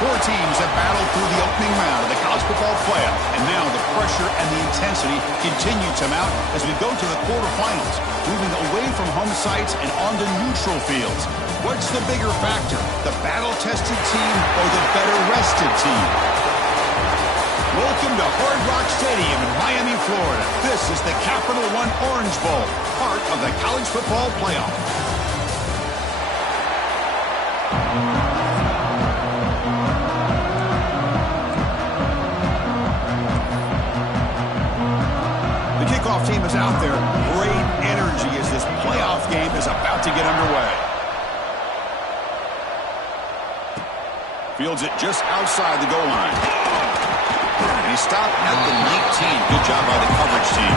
Four teams have battled through the opening round of the college football playoff, and now the pressure and the intensity continue to mount as we go to the quarterfinals, moving away from home sites and onto neutral fields. What's the bigger factor, the battle-tested team or the better-rested team? Welcome to Hard Rock Stadium in Miami, Florida. This is the Capital One Orange Bowl, part of the college football playoff. The kickoff team is out there. Great energy as this playoff game is about to get underway. Fields it just outside the goal line. And he stopped at the 19. Good job by the coverage team.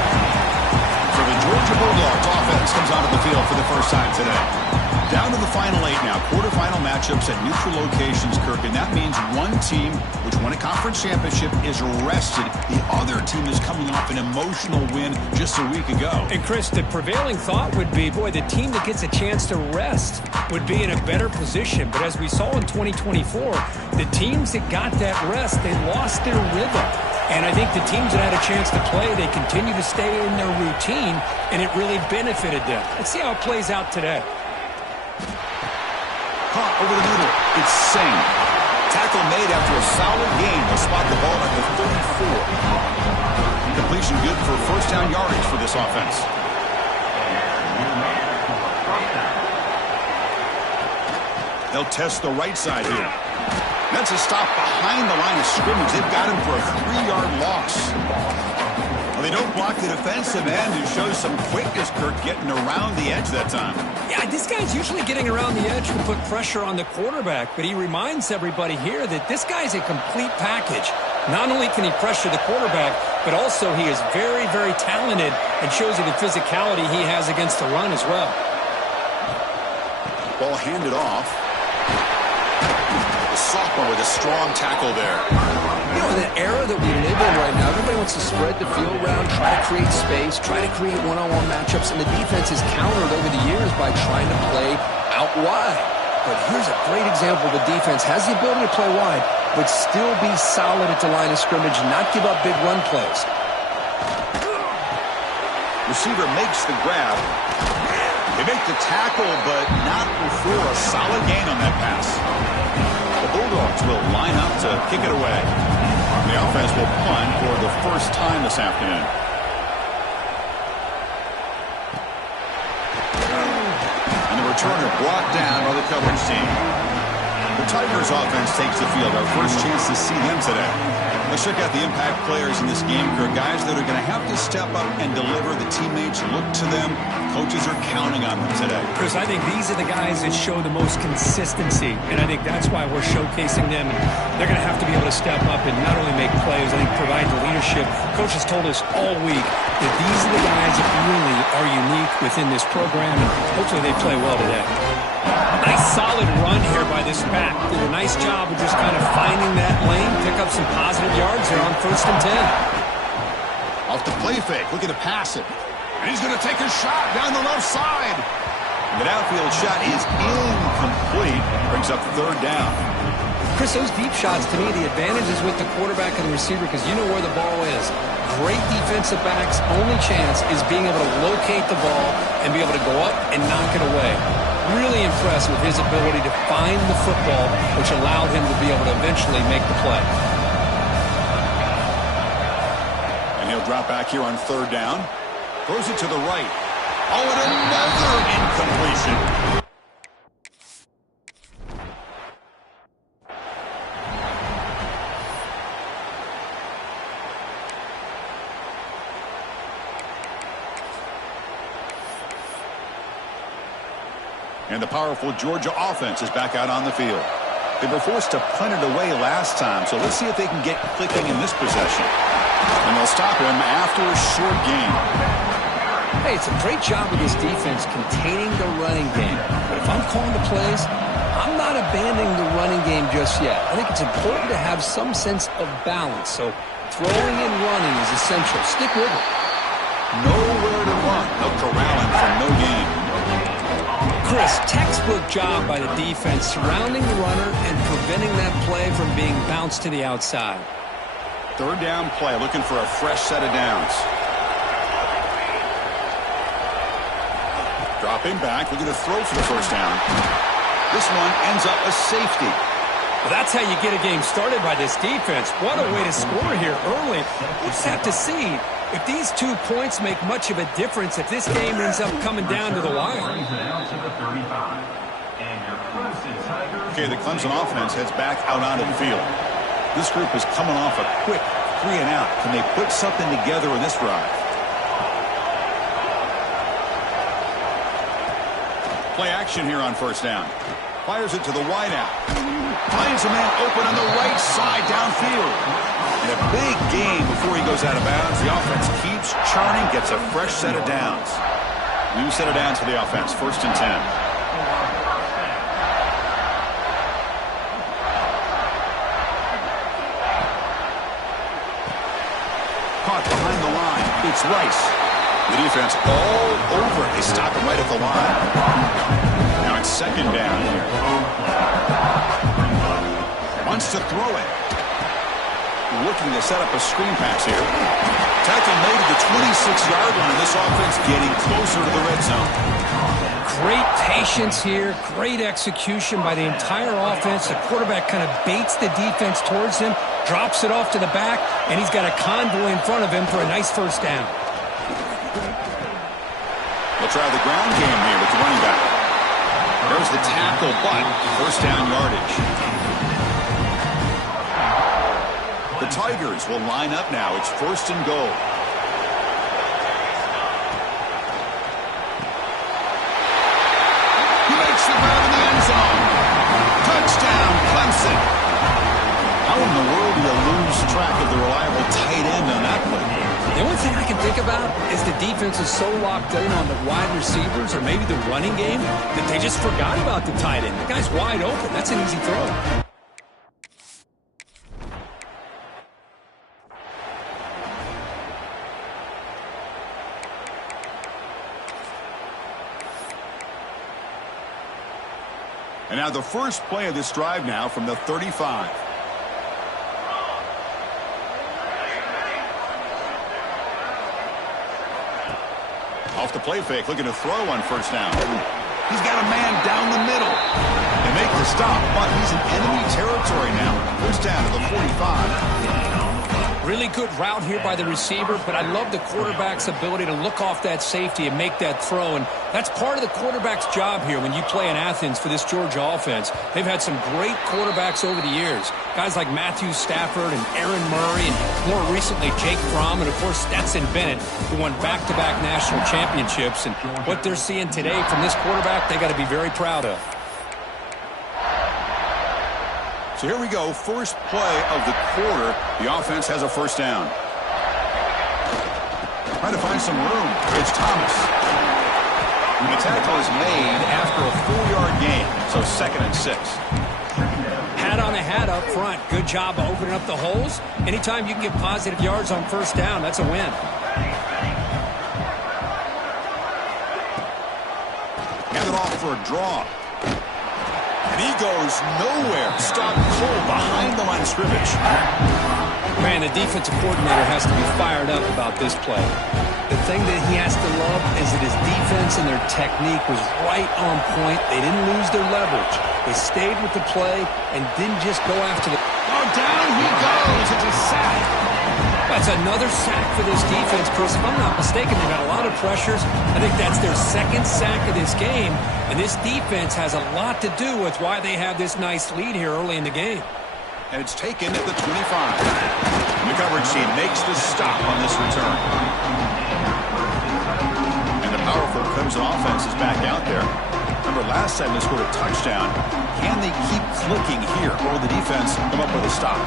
So the Georgia Bulldogs offense comes onto the field for the first time today. Down to the final 8 now. Quarterfinal matchups at neutral locations, Kirk. And that means one team, which won a conference championship, is rested. The other team is coming off an emotional win just a week ago. And, Chris, the prevailing thought would be, boy, the team that gets a chance to rest would be in a better position. But as we saw in 2024, the teams that got that rest, they lost their rhythm. And I think the teams that had a chance to play, they continue to stay in their routine, and it really benefited them. Let's see how it plays out today. Caught over the middle. It's Singh. Tackle made after a solid gain. They'll spot the ball at the 34. Completion good for first down yardage for this offense. They'll test the right side here. That's a stop behind the line of scrimmage. They've got him for a 3-yard loss. Well, they don't block the defensive end, who shows some quickness, Kirk, getting around the edge that time. Yeah, this guy's usually getting around the edge to put pressure on the quarterback, but he reminds everybody here that this guy's a complete package. Not only can he pressure the quarterback, but also he is very, very talented and shows you the physicality he has against the run as well. Ball handed off. The sophomore with a strong tackle there. You know, in the era that we live in right now, everybody wants to spread the field around, try to create space, try to create one-on-one matchups, and the defense has countered over the years by trying to play out wide. But here's a great example. The defense has the ability to play wide, but still be solid at the line of scrimmage and not give up big run plays. Receiver makes the grab. They make the tackle, but not before a solid gain on that pass. The Bulldogs will line up to kick it away. The offense will punt for the first time this afternoon. And the returner brought down by the coverage team. The Tigers offense takes the field. Our first chance to see them today. Let's check out the impact players in this game, Kirk. Guys that are going to have to step up and deliver. The teammates look to them. Coaches are counting on them today. Chris, I think these are the guys that show the most consistency, and I think that's why we're showcasing them. And they're going to have to be able to step up and not only make plays, I think provide the leadership. Coach has told us all week that these are the guys that really are unique within this program, and hopefully they play well today. Nice solid run here by this back. Did a nice job of just kind of finding that lane, pick up some positive yards there on 1st and 10. Off the play fake, looking to pass it. And he's going to take a shot down the left side. The downfield shot is incomplete. Brings up 3rd down. Chris, those deep shots, to me, the advantage is with the quarterback and the receiver because you know where the ball is. Great defensive backs' only chance is being able to locate the ball and be able to go up and knock it away. Really impressed with his ability to find the football, which allowed him to be able to eventually make the play. And he'll drop back here on 3rd down. Throws it to the right. Oh, and another incompletion. And the powerful Georgia offense is back out on the field. They were forced to punt it away last time, so let's see if they can get clicking in this possession. And they'll stop him after a short gain. Hey, it's a great job of this defense containing the running game. But if I'm calling the plays, I'm not abandoning the running game just yet. I think it's important to have some sense of balance. So throwing and running is essential. Stick with it. Nowhere to run. They'll corral him for no gain. Chris, textbook job by the defense surrounding the runner and preventing that play from being bounced to the outside. Third down play, looking for a fresh set of downs. Dropping back, looking to throw for the first down. This one ends up a safety. Well, that's how you get a game started by this defense. What a way to score here early. We'll just have to see if these 2 points make much of a difference if this game ends up coming down to the wire. Okay, the Clemson offense heads back out onto the field. This group is coming off a quick 3-and-out. Can they put something together in this drive? Play action here on first down. Fires it to the wideout. Finds a man open on the right side downfield. And a big game before he goes out of bounds. The offense keeps churning, gets a fresh set of downs. New set of downs for the offense. 1st and 10. Caught behind the line. It's Rice. The defense all over. They stop him right at the line. Now it's 2nd down here. Wants to throw it. Looking to set up a screen pass here. Tackle made at the 26-yard line. This offense getting closer to the red zone. Great patience here. Great execution by the entire offense. The quarterback kind of baits the defense towards him, drops it off to the back, and he's got a convoy in front of him for a nice first down. They'll try the ground game here with the running back. There's the tackle, but first down yardage. The Tigers will line up now. It's 1st and goal. He makes the grab in the end zone. Touchdown, Clemson. How in the world do you lose track of the reliable tight end on that play? The only thing I can think about is the defense is so locked in on the wide receivers or maybe the running game that they just forgot about the tight end. The guy's wide open. That's an easy throw. And now the first play of this drive now from the 35. Off the play fake, looking to throw on first down. He's got a man down the middle. They make the stop, but he's in enemy territory now. First down to the 45. Really good route here by the receiver, but I love the quarterback's ability to look off that safety and make that throw. And that's part of the quarterback's job here when you play in Athens for this Georgia offense. They've had some great quarterbacks over the years. Guys like Matthew Stafford and Aaron Murray and more recently Jake Fromm and, of course, Stetson Bennett, who won back-to-back national championships. And what they're seeing today from this quarterback, they got to be very proud of. So here we go, first play of the quarter. The offense has a first down. Trying to find some room. It's Thomas. The tackle is made after a 4-yard gain, so 2nd and 6. Hat on a hat up front. Good job of opening up the holes. Anytime you can get positive yards on first down, that's a win. Hand it off for a draw. And he goes nowhere. Stopped cold behind the line of scrimmage. Man, the defensive coordinator has to be fired up about this play. The thing that he has to love is that his defense and their technique was right on point. They didn't lose their leverage. They stayed with the play and didn't just go after the... Oh, down he goes. It's a sack. That's another sack for this defense, Chris. If I'm not mistaken, they've got a lot of pressures. I think that's their 2nd sack of this game. And this defense has a lot to do with why they have this nice lead here early in the game. And it's taken at the 25. The coverage team makes the stop on this return. And the powerful Clemson offense is back out there. Remember, last time they scored a touchdown. Can they keep clicking here, or will the defense come up with a stop?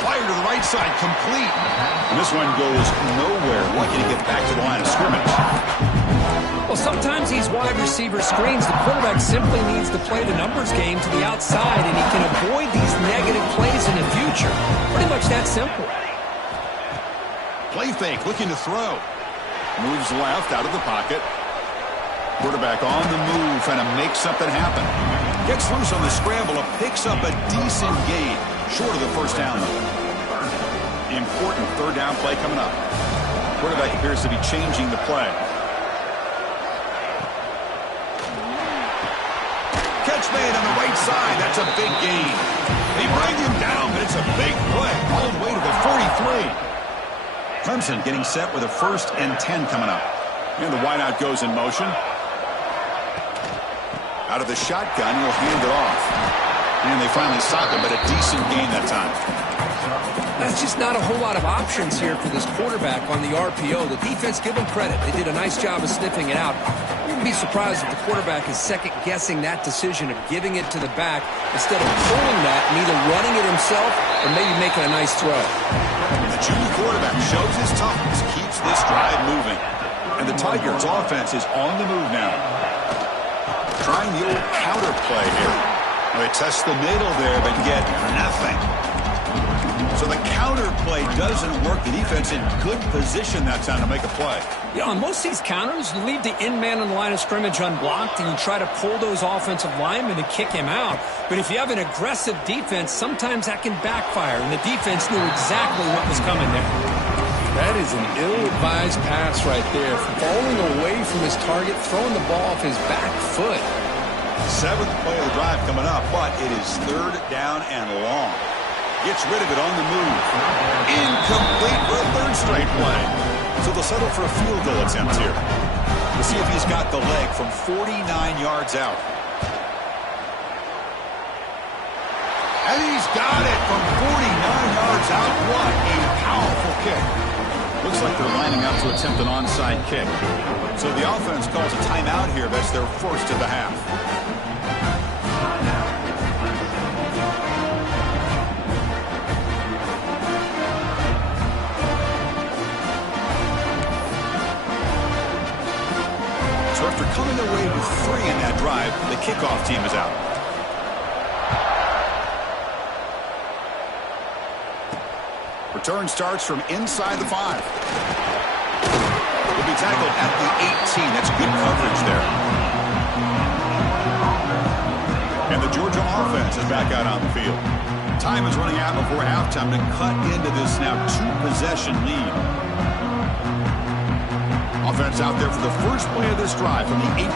Fire to the right side, complete. And this one goes nowhere. Lucky to get back to the line of scrimmage. Well, sometimes these wide receiver screens. The quarterback simply needs to play the numbers game to the outside, and he can avoid these negative plays in the future. Pretty much that simple. Play fake, looking to throw. Moves left out of the pocket. Quarterback on the move, trying to make something happen. Gets loose on the scramble and picks up a decent gain. Short of the first down, though. Important third down play coming up. Quarterback appears to be changing the play. Catch made on the right side. That's a big gain. They bring him down, but it's a big play. All the way to the 43. Clemson getting set with a 1st and 10 coming up. And the wideout goes in motion. Out of the shotgun, he'll hand it off. And they finally stop him, but a decent gain that time. That's just not a whole lot of options here for this quarterback on the RPO. The defense, give them credit. They did a nice job of sniffing it out. You wouldn't be surprised if the quarterback is second-guessing that decision of giving it to the back instead of pulling that and either running it himself or maybe making a nice throw. The junior quarterback shows his toughness, keeps this drive moving. And the Tigers' offense is on the move now. Trying the old counter play here. They test the middle there, but get nothing. So the counter play doesn't work. The defense in good position that time to make a play. Yeah, on most of these counters, you leave the in-man on the line of scrimmage unblocked, and you try to pull those offensive linemen to kick him out. But if you have an aggressive defense, sometimes that can backfire, and the defense knew exactly what was coming there. That is an ill-advised pass right there. Falling away from his target, throwing the ball off his back foot. 7th play of the drive coming up, but it is 3rd down and long. Gets rid of it on the move. Incomplete for a 3rd straight play. So they'll settle for a field goal attempt here. We'll see if he's got the leg from 49 yards out. And he's got it from 49 yards out. What a powerful kick. Looks like they're lining up to attempt an onside kick. So the offense calls a timeout here. That's their first of the half. So after coming away with 3 in that drive, the kickoff team is out. Return starts from inside the 5. Will be tackled at the 18. That's good coverage there. And the Georgia offense is back out on the field. Time is running out before halftime to cut into this now 2-possession lead. Offense out there for the first play of this drive from the 18.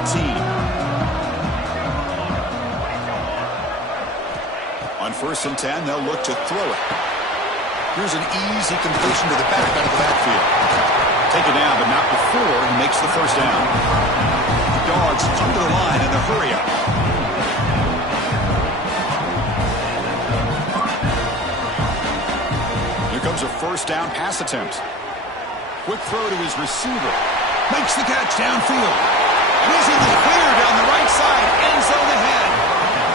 On 1st and 10, they'll look to throw it. Here's an easy completion to the back out of the backfield. Take it down, but not before he makes the first down. Dogs come to the line in the hurry up. Here comes a 1st down pass attempt. Quick throw to his receiver. Makes the catch downfield. And he's in the clear down the right side. End zone ahead.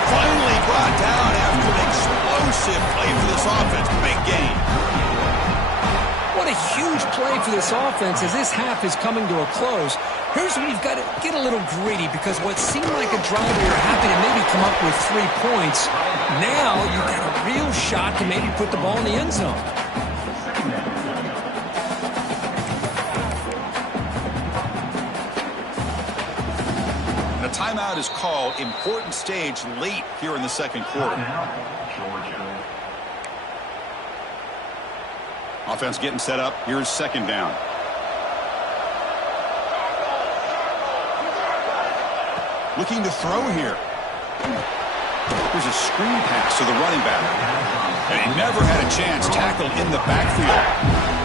Finally brought down after an explosive play for this offense. Big gain. What a huge play for this offense as this half is coming to a close. Here's where you've got to get a little greedy because what seemed like a drive where you're happy to maybe come up with 3 points, now you've got a real shot to maybe put the ball in the end zone. Timeout is called. Important stage late here in the 2nd quarter. Offense getting set up. Here's 2nd down. Looking to throw here. There's a screen pass to the running back. And he never had a chance tackled in the backfield.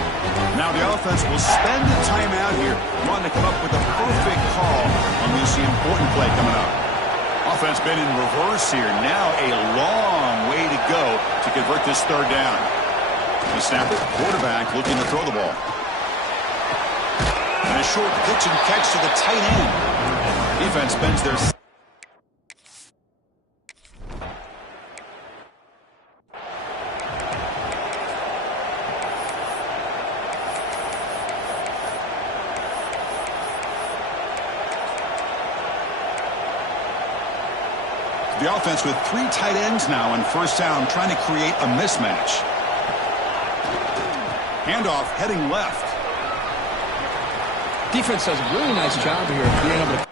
Now the offense will spend the timeout here, wanting to come up with the perfect call on this important play coming up. Offense been in reverse here. Now a long way to go to convert this 3rd down. The snapper, quarterback looking to throw the ball. And a short pitch and catch to the tight end. Defense spends their... The offense with 3 tight ends now on first down, trying to create a mismatch. Handoff heading left. Defense does a really nice job here of being able to...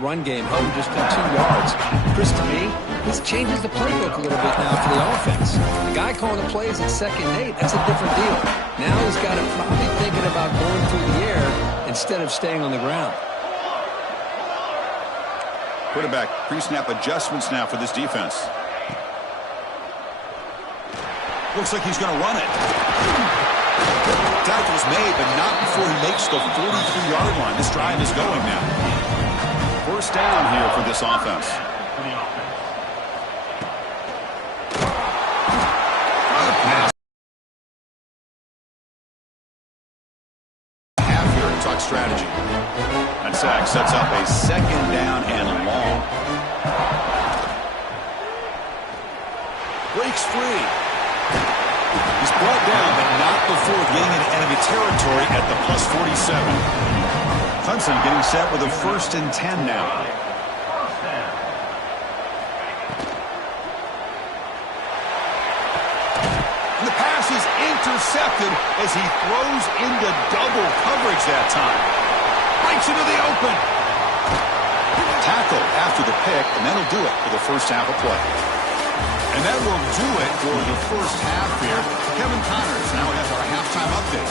Run game, home just got 2 yards. Chris, to me, this changes the playbook a little bit now for the offense. The guy calling the plays at 2nd and 8, that's a different deal. Now he's got to probably thinking about going through the air instead of staying on the ground. Quarterback pre-snap adjustments now for this defense. Looks like he's going to run it. Tackle's made, but not before he makes the 43-yard line. This drive is going now. First down here for this offense. Half here at Tuck strategy. And sack sets up a 2nd down and long. Breaks free. He's brought down, but not before getting into enemy territory at the +47. Clemson getting set with a 1st and 10 now. And the pass is intercepted as he throws into double coverage that time. Breaks into the open. Tackle after the pick, and that'll do it for the first half of play. And that will do it for the first half here. Kevin Connors now has our halftime update.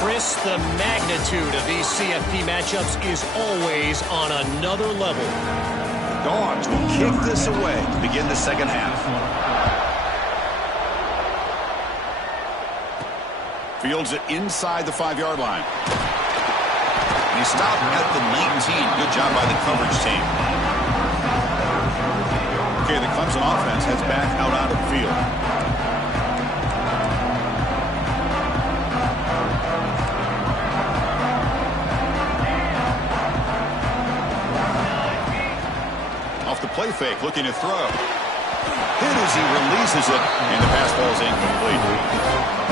Chris, the magnitude of these CFP matchups is always on another level. Dogs will kick this away to begin the second half. Fields it inside the 5-yard line. He stopped at the 19. Good job by the coverage team. Okay, the Clemson offense heads back out onto the field. Off the play fake, looking to throw. Hit as he releases it, and the pass ball is incomplete.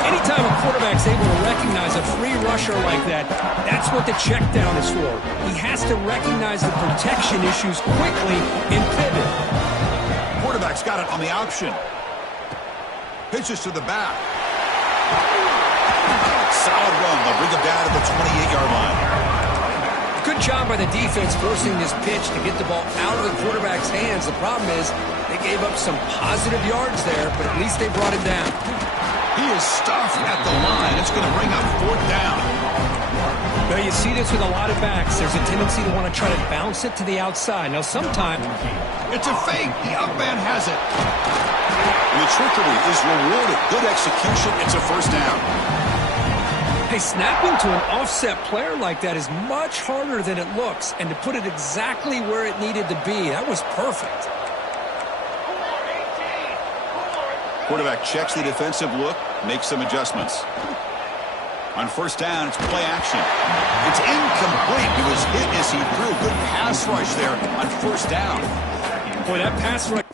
Anytime a quarterback's able to recognize a free rusher like that, that's what the check down is for. He has to recognize the protection issues quickly and pivot. Quarterback's got it on the option. Pitches to the back. Solid run. They'll bring him down to the 28-yard line. Good job by the defense forcing this pitch to get the ball out of the quarterback's hands. The problem is they gave up some positive yards there, but at least they brought it down. He is stuffed at the line. It's going to bring up 4th down. Now, you see this with a lot of backs. There's a tendency to want to try to bounce it to the outside. Now, sometimes it's a fake. The up man has it. And the trickery is rewarded. Good execution. It's a first down. Hey, snapping to an offset player like that is much harder than it looks. And to put it exactly where it needed to be, that was perfect. Quarterback checks the defensive look, makes some adjustments. On first down, it's play action. It's incomplete. It was hit as he threw. Good pass rush there on first down. Boy, that pass rush.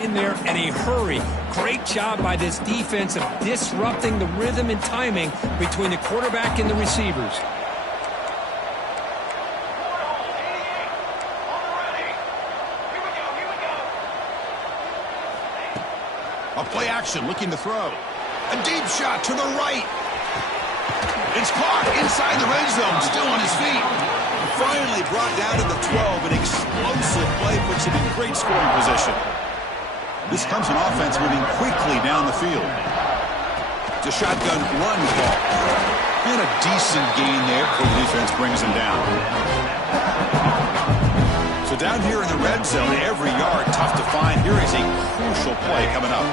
In there in a hurry. Great job by this defense of disrupting the rhythm and timing between the quarterback and the receivers. A play action looking to throw. A deep shot to the right. It's caught inside the red zone, still on his feet. Finally brought down to the 12. An explosive play puts him in great scoring position. This Clemson offense moving quickly down the field. It's a shotgun run call. And a decent gain there before the defense brings him down. So down here in the red zone, every yard tough to find. Here is a crucial play coming up.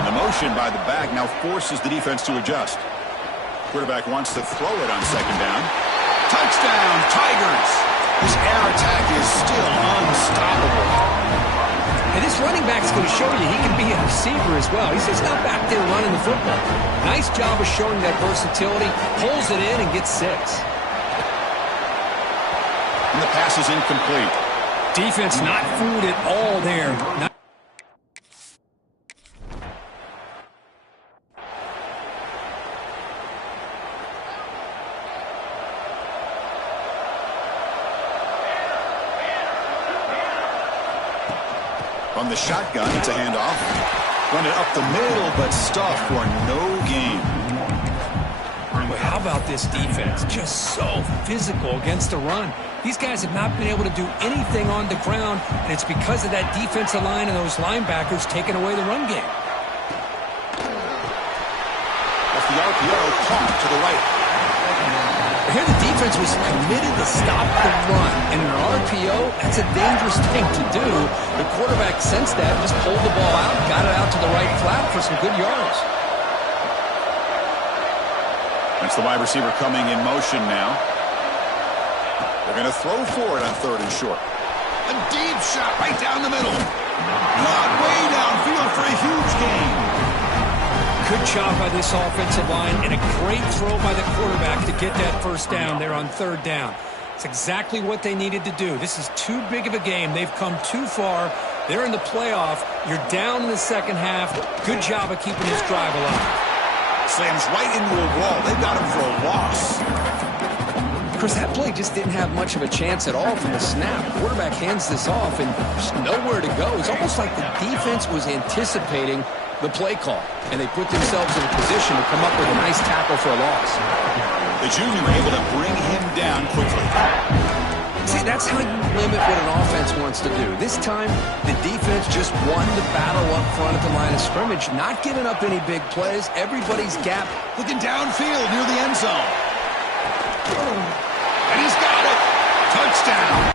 And the motion by the back now forces the defense to adjust. Quarterback wants to throw it on second down. Touchdown, Tigers! This air attack is still unstoppable. And this running back's going to show you he can be a receiver as well. He's just not back there running the football. Nice job of showing that versatility. Pulls it in and gets 6. And the pass is incomplete. Defense not fooled at all there. From the shotgun, it's a handoff. Run it up the middle, but stuffed for no gain. But how about this defense? Just so physical against the run. These guys have not been able to do anything on the ground, and it's because of that defensive line and those linebackers taking away the run game. That's the RPO caught to the right. Here the defense was committed to stop the run. And in an RPO, that's a dangerous thing to do. The quarterback sensed that, just pulled the ball out, got it out to the right flat for some good yards. That's the wide receiver coming in motion now. They're going to throw for it on 3rd and short. A deep shot right down the middle. Not way downfield for a huge gain. Good job by this offensive line and a great throw by the quarterback to get that first down there on 3rd down. It's exactly what they needed to do. This is too big of a game. They've come too far. They're in the playoff. You're down in the second half. Good job of keeping this drive alive. Slams right into a wall. They've got him for a loss. Chris, that play just didn't have much of a chance at all from the snap. Quarterback hands this off and just nowhere to go. It's almost like the defense was anticipating the play call, and they put themselves in a position to come up with a nice tackle for a loss. The junior able to bring him down quickly. See, that's how you limit what an offense wants to do. This time, the defense just won the battle up front at the line of scrimmage, not giving up any big plays. Everybody's gap. Looking downfield near the end zone. And he's got it. Touchdown.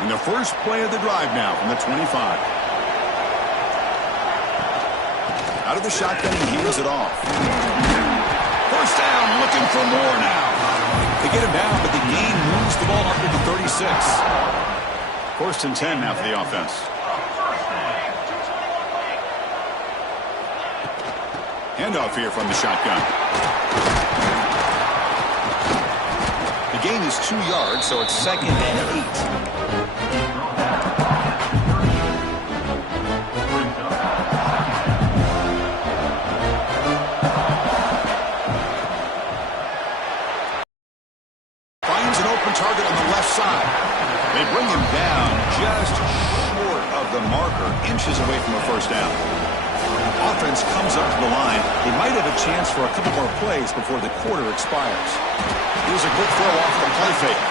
And the first play of the drive now from the 25. Out of the shotgun, he heels it off. First down, looking for more now. They get him down, but the gain moves the ball up to the 36. 1st and 10 now for the offense. Handoff here from the shotgun. The gain is 2 yards, so it's 2nd and 8. Target on the left side. They bring him down just short of the marker, inches away from a first down. Offense comes up to the line. They might have a chance for a couple more plays before the quarter expires. Here's a quick throw off the play fake.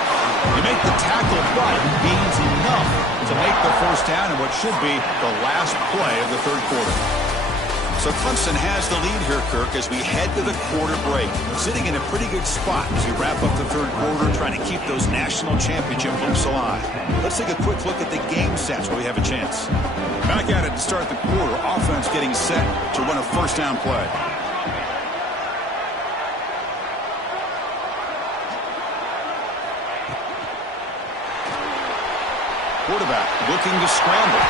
You make the tackle, but gains enough to make the first down in what should be the last play of the 3rd quarter. So Clemson has the lead here, Kirk, as we head to the quarter break. Sitting in a pretty good spot as we wrap up the 3rd quarter, trying to keep those national championship hopes alive. Let's take a quick look at the game sets where we have a chance. Back at it to start the quarter. Offense getting set to run a first down play. Quarterback looking to scramble.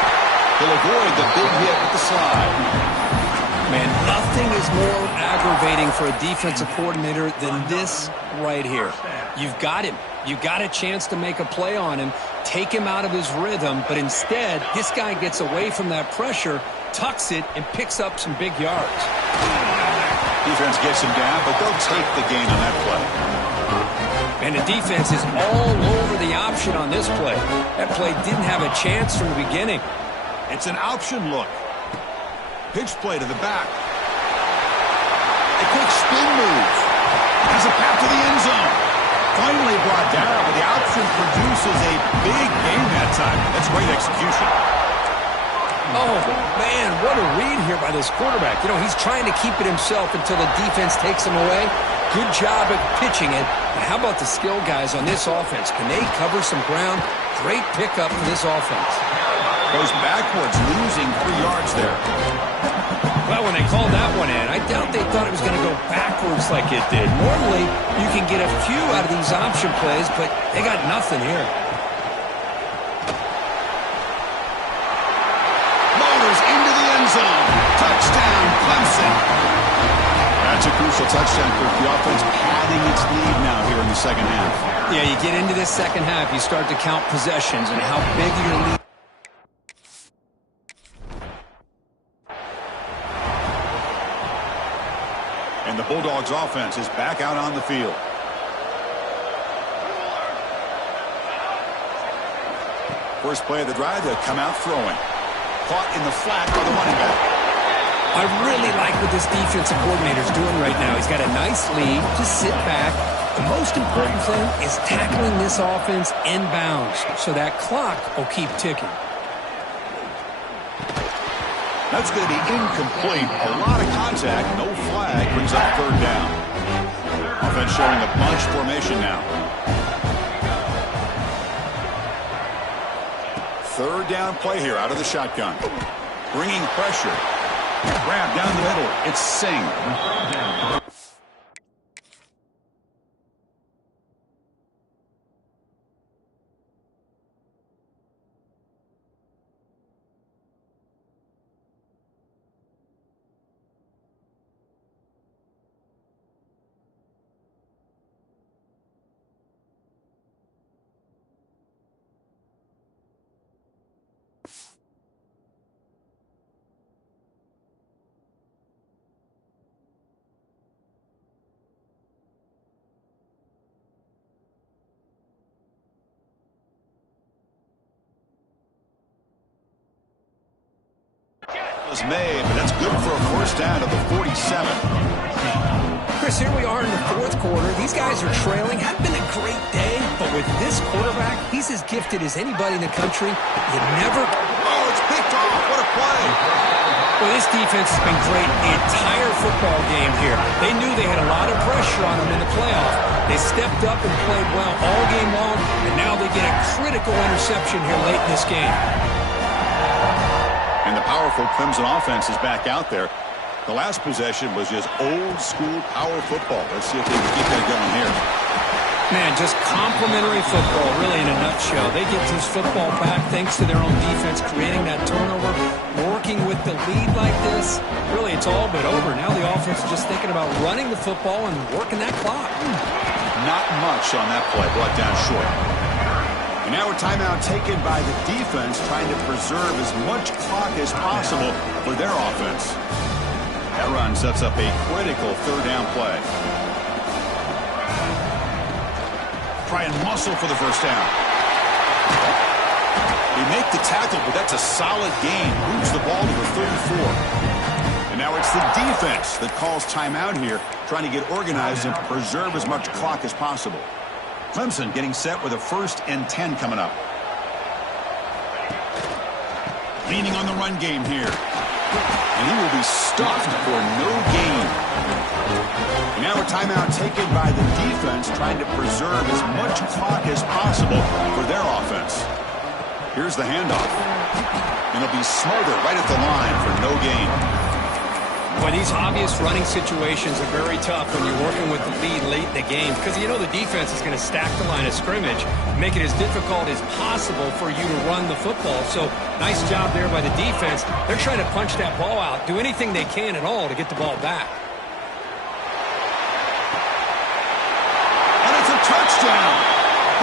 He'll avoid the big hit with the slide. Man, nothing is is more aggravating for a defensive coordinator than this right here. You've got him. You got a chance to make a play on him, take him out of his rhythm, but instead, this guy gets away from that pressure, tucks it, and picks up some big yards. Defense gets him down, but they'll take the gain on that play. And the defense is all over the option on this play. That play didn't have a chance from the beginning. It's an option look. Pitch play to the back. A quick spin move. Has a path to the end zone. Finally brought down, but the option produces a big gain that time. That's great execution. Oh, man, what a read here by this quarterback. You know, he's trying to keep it himself until the defense takes him away. Good job at pitching it. But how about the skill guys on this offense? Can they cover some ground? Great pickup for this offense. Goes backwards, losing 3 yards there. Well, when they called that one in, I doubt they thought it was going to go backwards like it did. Normally, you can get a few out of these option plays, but they got nothing here. Motors into the end zone. Touchdown, Clemson. That's a crucial touchdown for the offense, padding its lead now here in the second half. Yeah, you get into this second half, you start to count possessions and how big your lead. And the Bulldogs offense is back out on the field. First play of the drive, they'll come out throwing. Caught in the flat by the running back. I really like what this defensive coordinator's doing right now. He's got a nice lead. Just sit back. The most important thing is tackling this offense inbounds so that clock will keep ticking. That's going to be incomplete. A lot of contact. No flag. Brings up third down. Offense showing a bunch formation now. Third down play here out of the shotgun. Bringing pressure. Grab down the middle. It's Singh. Was made, but that's good for a first down at the 47. Chris, here we are in the fourth quarter. These guys are trailing. Hadn't been a great day, but with this quarterback, he's as gifted as anybody in the country. You never... Oh, it's picked off. What a play. Well, this defense has been great the entire football game here. They knew they had a lot of pressure on them in the playoff. They stepped up and played well all game long, and now they get a critical interception here late in this game. And the powerful Clemson offense is back out there. The last possession was just old-school power football. Let's see if they can keep that going here. Man, just complimentary football, really in a nutshell. They get this football back thanks to their own defense, creating that turnover, working with the lead like this. Really, it's all but over. Now the offense is just thinking about running the football and working that clock. Not much on that play, brought down short. And now a timeout taken by the defense, trying to preserve as much clock as possible for their offense. That run sets up a critical third down play. Try and muscle for the first down. They make the tackle, but that's a solid gain. Moves the ball to the 34. And now it's the defense that calls timeout here, trying to get organized and preserve as much clock as possible. Clemson getting set with a 1st and 10 coming up. Leaning on the run game here. And he will be stuffed for no gain. And now a timeout taken by the defense, trying to preserve as much clock as possible for their offense. Here's the handoff. And it'll be Smolder right at the line for no gain. Well, these obvious running situations are very tough when you're working with the lead late in the game because you know the defense is going to stack the line of scrimmage, make it as difficult as possible for you to run the football. So nice job there by the defense. They're trying to punch that ball out, do anything they can at all to get the ball back. And it's a touchdown.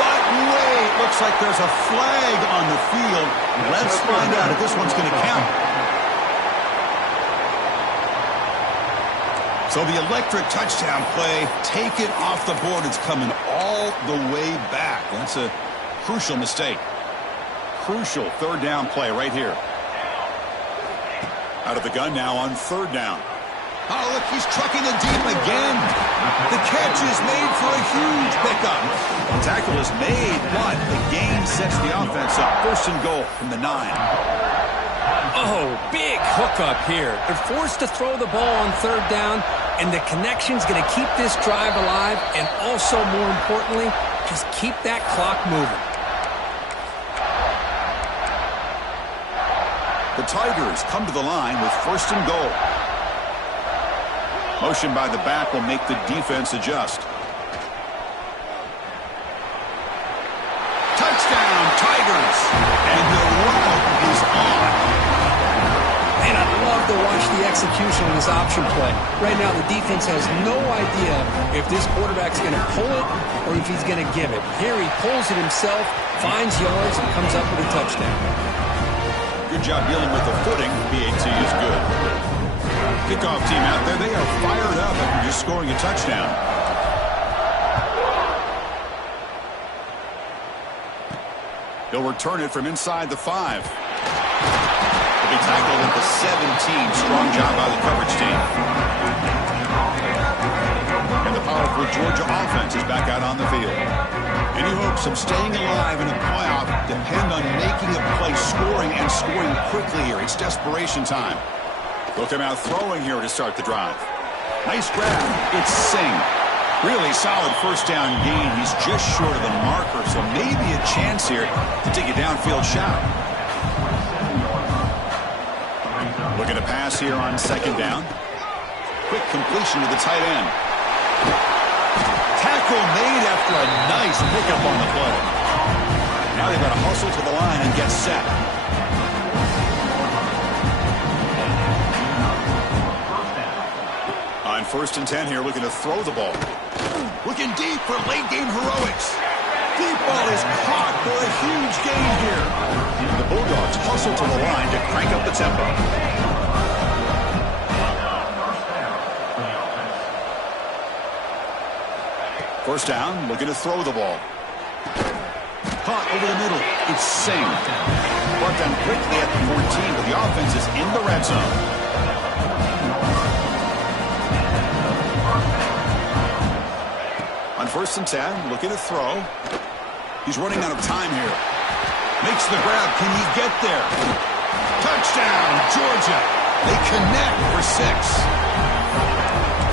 But wait, looks like there's a flag on the field. Let's find out if this one's going to count. So the electric touchdown play, take it off the board. It's coming all the way back. That's a crucial mistake. Crucial third down play right here. Out of the gun now on third down. Oh, look, he's trucking it deep again. The catch is made for a huge pickup. The tackle is made, but the gain sets the offense up. First and goal from the 9. Oh, big hookup here. They're forced to throw the ball on third down, and the connection's going to keep this drive alive, and also, more importantly, just keep that clock moving. The Tigers come to the line with first and goal. Motion by the back will make the defense adjust. Touchdown, Tigers! And the route is on. And I love to watch the execution on this option play. Right now, the defense has no idea if this quarterback's going to pull it or if he's going to give it. Here he pulls it himself, finds yards, and comes up with a touchdown. Good job dealing with the footing. BAT is good. Kickoff team out there, they are fired up after just scoring a touchdown. He'll return it from inside the 5. He'll be tackled at the 17. Strong job by the coverage team. And the powerful Georgia offense is back out on the field. Any hopes of staying alive in a playoff depend on making a play, scoring, and scoring quickly here. It's desperation time. They'll come out throwing here to start the drive. Nice grab. It's Singh. Really solid first down gain. He's just short of the marker, so maybe a chance here to take a downfield shot. Looking to pass here on second down. Quick completion to the tight end. Tackle made after a nice pickup on the play. Now they've got to hustle to the line and get set. On first and 10 here, looking to throw the ball. Looking deep for late-game heroics. Deep ball is caught for a huge gain here. The Bulldogs hustle to the line to crank up the tempo. First down, looking to throw the ball. Caught over the middle. It's Singh. Brought down quickly at the 14, but the offense is in the red zone. On first and 10, looking to throw. He's running out of time here. Makes the grab. Can he get there? Touchdown, Georgia. They connect for 6.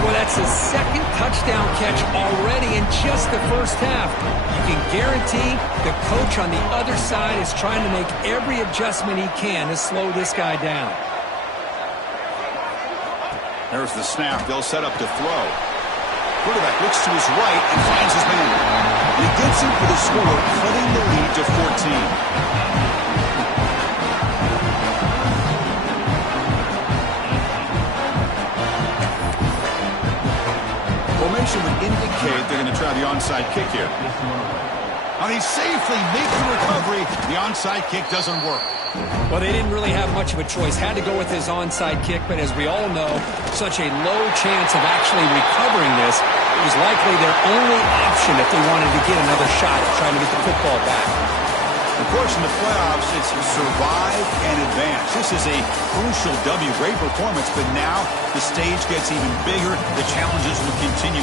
Well, that's his second touchdown catch already in just the first half. You can guarantee the coach on the other side is trying to make every adjustment he can to slow this guy down. There's the snap. They'll set up to throw. Quarterback looks to his right and finds his man. And he gets him for the score, cutting the lead to 14. Formation would indicate they're going to try the onside kick here. And he safely makes the recovery. The onside kick doesn't work. Well, they didn't really have much of a choice. Had to go with his onside kick, but as we all know, such a low chance of actually recovering this. It was likely their only option if they wanted to get another shot at trying to get the football back. Of course, in the playoffs, it's survive and advance. This is a crucial W. Great performance, but now the stage gets even bigger. The challenges will continue.